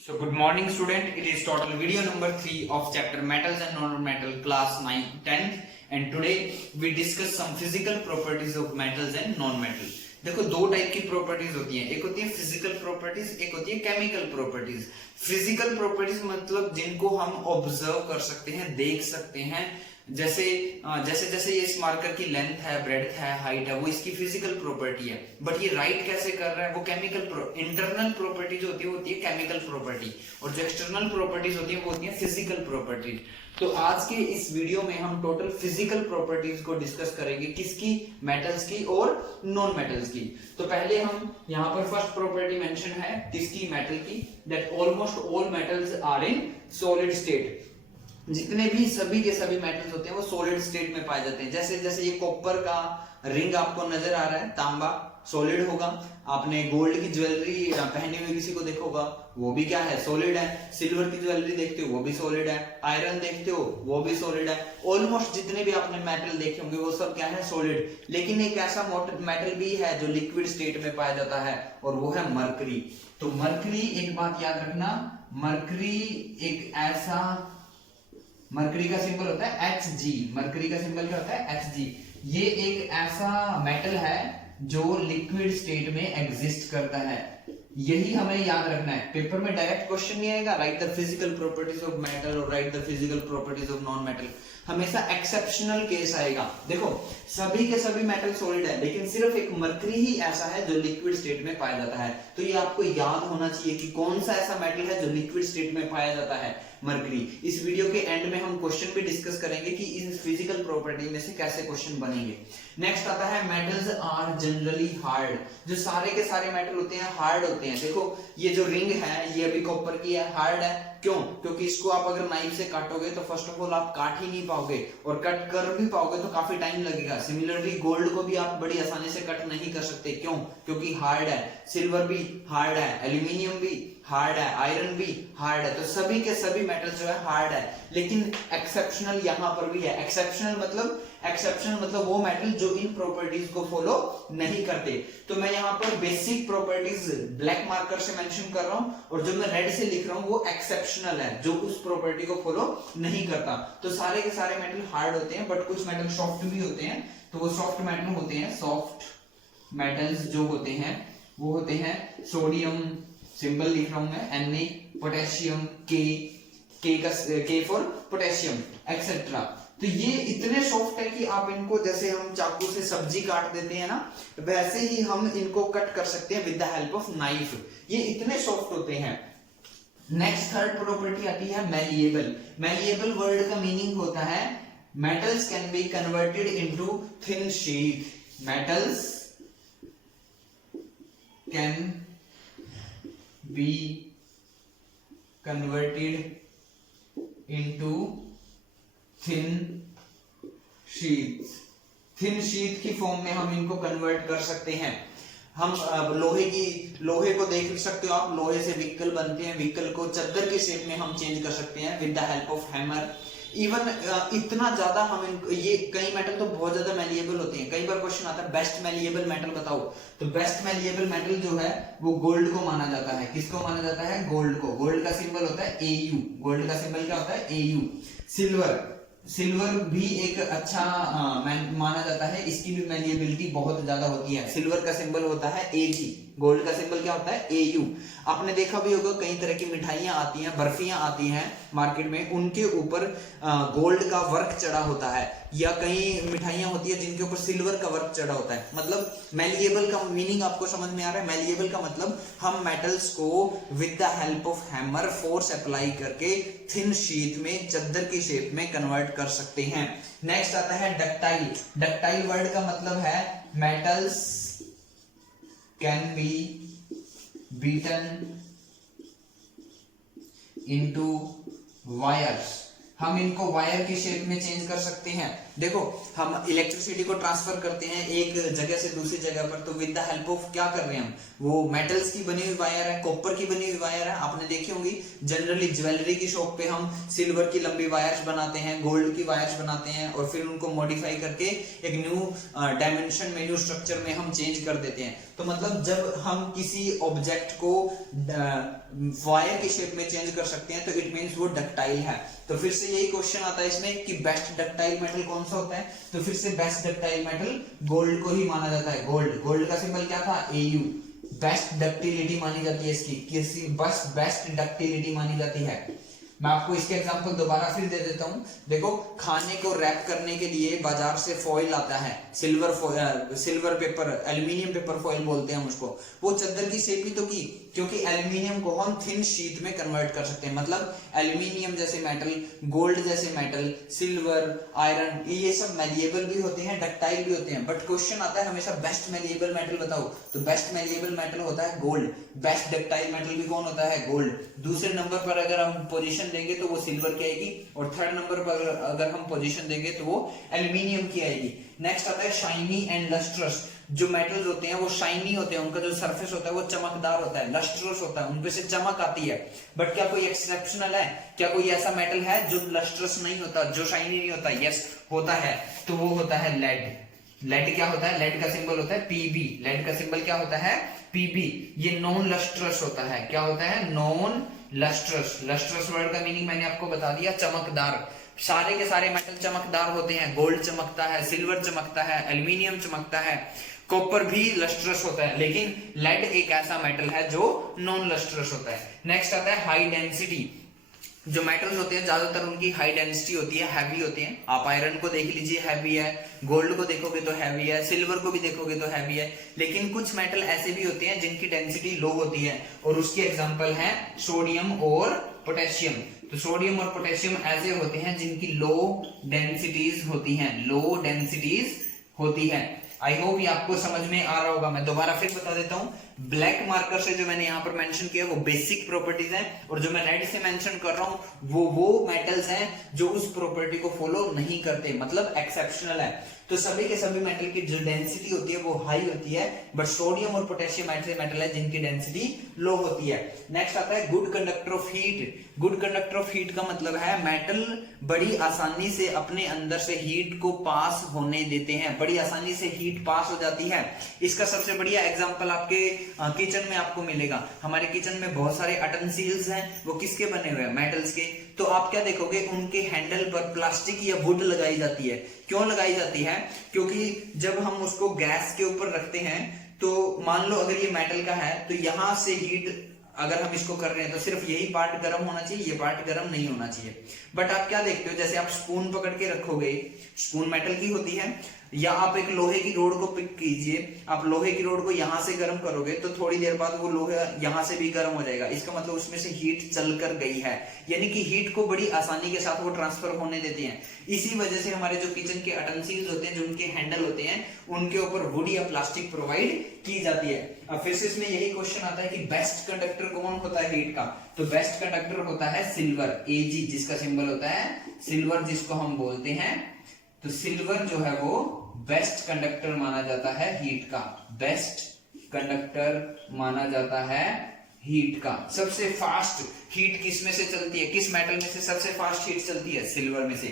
So good morning student, it is total video number 3 of chapter metals and non-metal class 9th 10th and today we discuss some physical properties of metals and non-metal. देखो दो type की properties होती हैं, एक होती है physical properties, एक होती है केमिकल प्रॉपर्टीज। फिजिकल प्रॉपर्टीज मतलब जिनको हम ऑब्जर्व कर सकते हैं, देख सकते हैं, जैसे जैसे जैसे ये इस मार्कर की लेंथ है, ब्रेड्थ है, हाइट है, वो इसकी फिजिकल प्रॉपर्टी है। बट ये राइट कैसे कर रहा है, वो केमिकल इंटरनल प्रॉपर्टी जो होती है वो होती है केमिकल प्रॉपर्टी, और जो एक्सटर्नल प्रॉपर्टीज होती है वो होती है फिजिकल प्रॉपर्टीज। तो आज के इस वीडियो में हम टोटल फिजिकल प्रॉपर्टीज को डिस्कस करेंगे, किसकी, मेटल्स की और नॉन मेटल्स की। तो पहले हम यहाँ पर फर्स्ट प्रॉपर्टी मेंशन है किसकी, मेटल की, that almost all metals are in solid state. जितने भी सभी के सभी मेटल्स होते हैं वो सॉलिड स्टेट में पाए जाते हैं। जैसे जैसे ये कॉपर का रिंग आपको नजर आ रहा है, तांबा सॉलिड होगा। आपने गोल्ड की ज्वेलरी पहनी हुई किसी को देखा होगा, वो भी क्या है, सॉलिड है। सिल्वर की ज्वेलरी देखते हो वो भी सॉलिड है। आयरन देखते हो वो भी सॉलिड है। ऑलमोस्ट जितने भी आपने मेटल देखे होंगे वो सब क्या है, सॉलिड। लेकिन एक ऐसा मेटल भी है जो लिक्विड स्टेट में पाया जाता है और वो है मरकरी। तो मरकरी, एक बात याद रखना, मरकरी एक ऐसा, मरकरी का सिंबल होता है Hg। मरकरी का सिंबल क्या होता है, Hg। ये एक ऐसा मेटल है जो लिक्विड स्टेट में एग्जिस्ट करता है। यही हमें याद रखना है। पेपर में डायरेक्ट क्वेश्चन नहीं आएगा write the physical properties of metal और write the physical properties of non metal. हमेशा एक्सेप्शनल केस आएगा। देखो सभी के सभी मेटल सॉलिड है, लेकिन सिर्फ एक मरकरी ही ऐसा है जो लिक्विड स्टेट में पाया जाता है। तो ये आपको याद होना चाहिए कि कौन सा ऐसा मेटल है जो लिक्विड स्टेट में पाया जाता है, मरकरी। इस वीडियो के एंड में हम क्वेश्चन भी डिस्कस करेंगे कि इन फिजिकल प्रॉपर्टी में से कैसे क्वेश्चन बनेंगे। नेक्स्ट आता है मेटल्स आर जनरली हार्ड। जो सारे के सारे मेटल होते हैं हार्ड होते हैं। देखो ये जो रिंग है ये अभी कॉपर की है, हार्ड है। क्यों? क्योंकि इसको आप अगर नाइफ से काटोगे तो फर्स्ट ऑफ ऑल आप काट ही नहीं पाओगे, और कट कर भी पाओगे तो काफी टाइम लगेगा। सिमिलरली गोल्ड को भी आप बड़ी आसानी से कट नहीं कर सकते। क्यों? क्योंकि हार्ड है। सिल्वर भी हार्ड है, एल्यूमिनियम भी हार्ड है, आयरन भी हार्ड है। तो सभी के सभी मेटल जो है हार्ड है। लेकिन एक्सेप्शनल यहाँ पर भी है। एक्सेप्शनल मतलब वो मेटल जो इन प्रॉपर्टीज को फॉलो नहीं करते। तो मैं यहाँ पर बेसिक प्रॉपर्टीज ब्लैक मार्कर से मेंशन कर रहा हूँ, और जो मैं रेड से लिख रहा हूँ वो एक्सेप्शनल है, जो उस प्रॉपर्टी को फॉलो नहीं करता। तो सारे के सारे मेटल हार्ड होते हैं, बट कुछ मेटल सॉफ्ट भी होते हैं। तो वो सॉफ्ट मेटल होते हैं, सॉफ्ट मेटल्स जो होते हैं वो होते हैं सोडियम, सिंबल लिख रहा हूं मैं Na, पोटेशियम के फॉर पोटेशियम एक्सेट्रा। तो ये इतने सॉफ्ट है कि आप इनको, जैसे हम चाकू से सब्जी काट देते हैं ना, वैसे ही हम इनको कट कर सकते हैं with the help of knife. ये इतने सॉफ्ट होते हैं। नेक्स्ट थर्ड प्रॉपर्टी आती है मैलिएबल। मैलिएबल वर्ड का मीनिंग होता है metals can be converted into thin sheet. Metals can be converted into thin sheets। Thin sheet की फॉर्म में हम इनको कन्वर्ट कर सकते हैं। हम लोहे को देख सकते हो आप, लोहे से व्हीकल बनते हैं। व्हीकल को चद्दर के शेप में हम चेंज कर सकते हैं with the help of hammer. Even इतना ज्यादा हम इनको, ये कई मेटल तो बहुत ज्यादा मैलिएबल होते हैं। कई बार क्वेश्चन आता है बेस्ट मैलिएबल मेटल बताओ, तो बेस्ट मैलिएबल मेटल जो है वो गोल्ड को माना जाता है। किसको माना जाता है? गोल्ड को। गोल्ड का सिंबल होता है Au। गोल्ड का सिंबल क्या होता है? Au। सिल्वर भी एक अच्छा माना जाता है, इसकी भी मैलिएबिलिटी बहुत ज्यादा होती है। सिल्वर का सिंबल होता है Ag। गोल्ड का सिंबल क्या होता है? Au। आपने देखा भी होगा कई तरह की मिठाइयां आती हैं, बर्फियां आती हैं मार्केट में, उनके ऊपर गोल्ड का वर्क चढ़ा होता है, या कई मिठाइयां होती है जिनके ऊपर सिल्वर का वर्क चढ़ा होता है। मतलब मैलिएबल का मीनिंग आपको समझ में आ रहा है? मैलिएबल का मतलब हम मेटल्स को with the help of hammer force apply करके थिन शीट में, चद्दर की शेप में कन्वर्ट कर सकते हैं। नेक्स्ट आता है डक्टाइल। डक्टाइल वर्ड का मतलब है metals can be beaten into wires. हम इनको वायर की शेप में चेंज कर सकते हैं। देखो हम इलेक्ट्रिसिटी को ट्रांसफर करते हैं एक जगह से दूसरी जगह पर, तो विद द हेल्प ऑफ क्या कर रहे हैं हम, वो मेटल्स की बनी हुई वायर है, कॉपर की बनी हुई वायर है, आपने देखी होंगी। जनरली ज्वेलरी की शॉप पे हम सिल्वर की लंबी वायर्स बनाते हैं, गोल्ड की वायर्स बनाते हैं और फिर उनको मॉडिफाई करके एक न्यू डायमेंशन में, न्यू स्ट्रक्चर में हम चेंज कर देते हैं। तो मतलब जब हम किसी ऑब्जेक्ट को वायर की शेप में चेंज कर सकते हैं तो इट मींस वो डक्टाइल है। तो फिर से यही क्वेश्चन आता है इसमें कि बेस्ट डक्टाइल मेटल कौन सा होता है, तो फिर से बेस्ट डक्टाइल मेटल गोल्ड को ही माना जाता है। गोल्ड का सिंबल क्या था, Au। बेस्ट डक्टिलिटी मानी जाती है इसकी, किसी बस बेस्ट डक्टिलिटी मानी जाती है। मैं आपको इसके एग्जांपल दोबारा फिर दे देता हूं। देखो खाने को रैप करने के लिए बाजार से फॉइल आता है, silver paper, aluminium paper foil बोलते हैं हम उसको। वो चादर की शेप ही तो की, क्योंकि एल्यूमिनियम को हम थिन शीट में कन्वर्ट कर सकते हैं। मतलब एल्यूमिनियम जैसे मेटल, गोल्ड जैसे मेटल, सिल्वर, आयरन, ये सब मैलिएबल भी होते हैं, डक्टाइल भी होते हैं। बट क्वेश्चन आता है हमेशा बेस्ट मैलिएबल मेटल बताओ, तो बेस्ट मैलिएबल मेटल होता है गोल्ड। बेस्ट डक्टाइल मेटल भी कौन होता है, गोल्ड। दूसरे नंबर पर अगर हम पोजीशन देंगे तो वो सिल्वर की आएगी, और थर्ड नंबर पर अगर हम पोजीशन देंगे तो वो एल्यूमिनियम की आएगी। नेक्स्ट आता है शाइनी एंड लस्ट्रस। जो मेटल्स होते हैं वो शाइनी होते हैं, उनका जो सरफेस होता है वो चमकदार होता है, लस्ट्रस होता है, उनपे से चमक आती है। बट क्या कोई एक्सेप्शनल है, क्या कोई ऐसा मेटल है जो लस्ट्रस नहीं होता, जो शाइनी नहीं होता? यस होता है, तो वो होता है लेड। लेड क्या होता है, लेड का सिंबल होता है Pb। लेड का सिंबल क्या होता है, Pb। ये नॉन लस्ट्रस होता है, क्या होता है, नॉन लस्ट्रस। लस्ट्रस वर्ड का मीनिंग मैंने आपको बता दिया, चमकदार। सारे के सारे मेटल चमकदार होते हैं, गोल्ड चमकता है, सिल्वर चमकता है, एल्यूमिनियम चमकता है, कॉपर भी लस्ट्रस होता है, लेकिन लेड एक ऐसा मेटल है जो नॉन लस्ट्रस होता है। नेक्स्ट आता है हाई डेंसिटी। जो मेटल्स होते हैं ज्यादातर उनकी हाई डेंसिटी होती है, हैवी होते हैं। आप आयरन को देख लीजिए, हैवी है, गोल्ड को देखोगे तो हैवी है, सिल्वर को भी देखोगे तो हैवी है। लेकिन कुछ मेटल ऐसे भी होते हैं जिनकी डेंसिटी लो होती है, और उसकी एग्जांपल है सोडियम और पोटेशियम। तो सोडियम और पोटेशियम ऐसे होते हैं जिनकी लो डेंसिटीज होती हैं, लो डेंसिटीज होती है। आई होप ये आपको समझ में आ रहा होगा। मैं दोबारा फिर बता देता हूं, ब्लैक मार्कर से जो मैंने यहां पर मेंशन किया वो बेसिक प्रॉपर्टीज हैं, और जो मैं रेड से मेंशन कर रहा हूं वो मेटल्स हैं जो उस प्रॉपर्टी को फॉलो नहीं करते, मतलब एक्सेप्शनल है। तो सभी के सभी मेटल की जो डेंसिटी होती है वो हाई होती है, बट सोडियम और पोटेशियम ऐसे मेटल है जिनकी डेंसिटी लो होती है। नेक्स्ट आता है good conductor of heat. Good conductor of heat का मतलब है मेटल बड़ी आसानी से अपने अंदर से हीट को पास होने देते हैं, बड़ी आसानी से हीट पास हो जाती है। इसका सबसे बढ़िया एग्जांपल आपके किचन में आपको मिलेगा। हमारे किचन में बहुत सारे अटेंसिल्स हैं, वो किसके बने हुए हैं, मेटल्स के। तो आप क्या देखोगे, उनके हैंडल पर प्लास्टिक या वुड लगाई जाती है। क्यों लगाई जाती है, क्योंकि जब हम उसको गैस के ऊपर रखते हैं तो मान लो अगर ये मेटल का है तो यहां से हीट अगर हम इसको कर रहे हैं तो सिर्फ यही पार्ट गर्म होना चाहिए, ये पार्ट गर्म नहीं होना चाहिए। बट आप क्या देखते हो, जैसे आप स्पून पकड़ के रखोगे, स्पून मेटल की होती है, या आप एक लोहे की रोड को पिक कीजिए, आप लोहे की रोड को यहां से गर्म करोगे तो थोड़ी देर बाद वो लोहा यहां से भी गर्म हो जाएगा। इसका मतलब उसमें से हीट चल कर गई है, यानी कि हीट को बड़ी आसानी के साथ वो ट्रांसफर होने देती हैं। इसी वजह से हमारे जो किचन के अटेंसिल्स होते हैं, जो उनके हैंडल होते हैं, उनके ऊपर वुड या प्लास्टिक प्रोवाइड की जाती है। अब फिर से इसमें यही क्वेश्चन आता है कि बेस्ट कंडक्टर कौन होता है हीट का, तो बेस्ट कंडक्टर होता है सिल्वर, Ag, जिसका सिंबल होता है सिल्वर, जिसको हम बोलते हैं। तो सिल्वर जो है वो बेस्ट कंडक्टर माना जाता है हीट का, बेस्ट कंडक्टर माना जाता है हीट का। सबसे फास्ट हीट किस में से चलती है, किस मेटल में से सबसे फास्ट हीट चलती है, सिल्वर में से।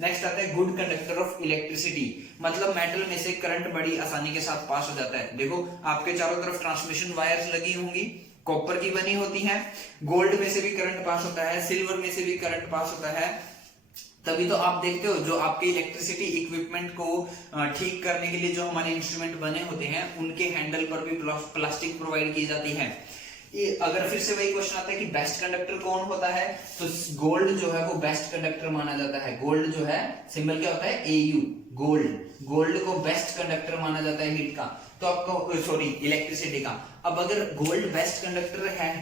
नेक्स्ट आता है गुड कंडक्टर ऑफ इलेक्ट्रिसिटी, मतलब मेटल में से करंट बड़ी आसानी के साथ पास हो जाता है। देखो आपके चारों तरफ ट्रांसमिशन वायर्स लगी होंगी, कॉपर की बनी होती हैं, गोल्ड में से भी करंट पास होता है, सिल्वर में से भी करंट पास होता है। तभी तो आप देखते हो जो आपके इलेक्ट्रिसिटी इक्विपमेंट को ठीक करने के लिए जो हमारे इंस्ट्रूमेंट बने होते हैं, उनके हैंडल पर भी प्लास्टिक प्रोवाइड की जाती है। अगर फिर से वही क्वेश्चन आता है कि बेस्ट कंडक्टर कौन होता है, तो गोल्ड जो है वो बेस्ट कंडक्टर माना जाता है। गोल्ड जो है सिंबल क्या होता है, Au, गोल्ड। गोल्ड को बेस्ट कंडक्टर माना जाता है हीट का, तो आपको सॉरी इलेक्ट्रिसिटी का। अब अगर गोल्ड बेस्ट कंडक्टर है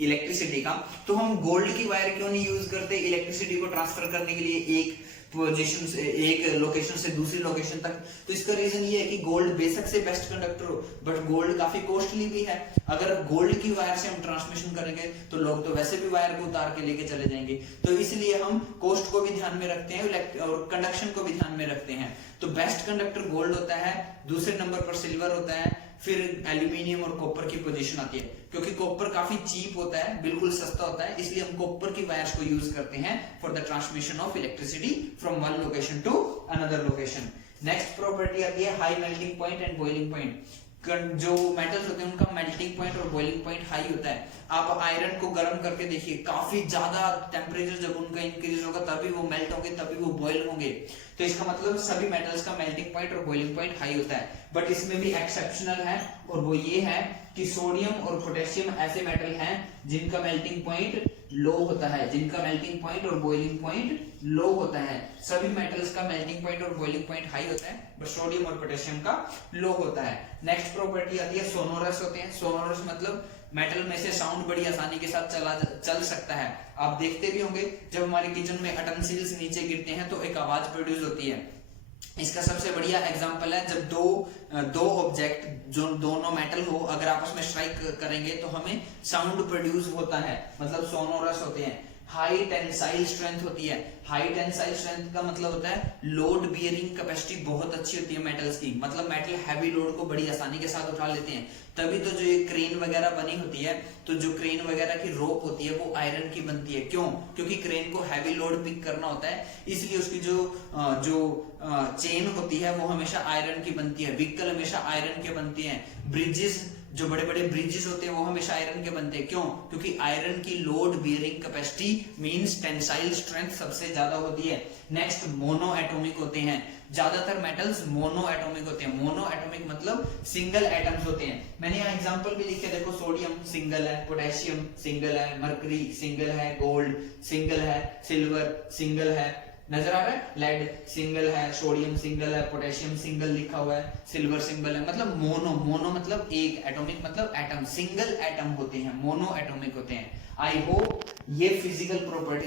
इलेक्ट्रिसिटी का, तो हम गोल्ड की वायर क्यों नहीं यूज करते इलेक्ट्रिसिटी को ट्रांसफर करने के लिए एक पोजीशन से, एक लोकेशन से दूसरी लोकेशन तक? तो इसका रीजन ये है कि गोल्ड बेशक से बेस्ट कंडक्टर हो, बट गोल्ड काफी कॉस्टली भी है। अगर गोल्ड की वायर से हम ट्रांसमिशन करेंगे तो लोग तो वैसे भी वायर को उतार के लेके चले जाएंगे, तो इसलिए हम कॉस्ट को भी ध्यान में रखते हैं और कंडक्शन को भी ध्यान में रखते हैं। तो बेस्ट कंडक्टर गोल्ड होता है, दूसरे नंबर पर सिल्वर होता है, फिर एल्यूमिनियम और कॉपर की पोजीशन आती है। क्योंकि कॉपर काफी चीप होता है, बिल्कुल सस्ता होता है, इसलिए हम कॉपर की वायर्स को यूज करते हैं for the transmission of electricity from one location to another location. Next property आती है high melting point and boiling point. जो मेटल्स होते हैं उनका मेल्टिंग पॉइंट और बॉइलिंग पॉइंट हाई होता है। आप आयरन को गर्म करके देखिए, काफी ज्यादा टेम्परेचर जब उनका इंक्रीज होगा तभी वो मेल्ट होंगे, तभी वो बॉयल होंगे। तो इसका मतलब सभी मेटल्स का मेल्टिंग पॉइंट और बॉइलिंग पॉइंट हाई होता है। बट इसमें भी एक्सेप्शनल है, और वो ये है कि सोडियम और पोटेशियम ऐसे मेटल हैं जिनका मेल्टिंग पॉइंट लो होता है, जिनका मेल्टिंग पॉइंट और बॉइलिंग पॉइंट लो होता है। सभी मेटल्स का मेल्टिंग पॉइंट और बॉइलिंग पॉइंट हाई होता है, बट सोडियम और पोटेशियम का लो होता है। नेक्स्ट प्रॉपर्टी आती है सोनोरस होते हैं। सोनोरस मतलब मेटल में से साउंड बड़ी आसानी के साथ चल सकता है। आप देखते भी होंगे जब हमारे किचन में अटेंसिल्स नीचे गिरते हैं तो एक आवाज प्रोड्यूस होती है। इसका सबसे बढ़िया एग्जांपल है जब दो ऑब्जेक्ट जो दोनों मेटल हो, अगर आपस में स्ट्राइक करेंगे तो हमें साउंड प्रोड्यूस होता है, मतलब सोनोरस होते हैं। हाई टेंसाइल स्ट्रेंथ होती है। हाई टेंसाइल स्ट्रेंथ का मतलब होता है लोड बियरिंग कैपेसिटी बहुत अच्छी होती है मेटल्स की, मतलब मेटल हैवी लोड को बड़ी आसानी के साथ उठा लेते हैं। तभी तो जो ये क्रेन वगैरह बनी होती है, तो जो क्रेन वगैरह की रोप होती है वो आयरन की बनती है। क्यों? क्योंकि क्रेन को हैवी लोड पिक करना होता है, इसलिए उसकी जो चेन होती है वो हमेशा आयरन की बनती है। व्हीकल हमेशा आयरन के बनती है। ब्रिजेस, जो बड़े बड़े ब्रिजेस होते हैं वो हमेशा आयरन के बनते हैं। क्यों? क्योंकि आयरन की load bearing capacity means tensile strength सबसे ज्यादा होती है। नेक्स्ट मोनो एटॉमिक होते हैं। ज्यादातर मेटल्स मोनो एटॉमिक होते हैं। मोनो एटॉमिक मतलब सिंगल एटम्स होते हैं। मैंने यहाँ एग्जांपल भी लिखे, देखो सोडियम सिंगल है, पोटेशियम सिंगल है, मरकरी सिंगल है, गोल्ड सिंगल है, सिल्वर सिंगल है, नजर आ रहा है, लेड सिंगल है, सोडियम सिंगल है, पोटेशियम सिंगल लिखा हुआ है, सिल्वर सिंगल है। मतलब मोनो मतलब एक, एटॉमिक मतलब एटम, सिंगल एटम होते हैं, मोनो एटॉमिक होते हैं। आई होप ये फिजिकल प्रॉपर्टीज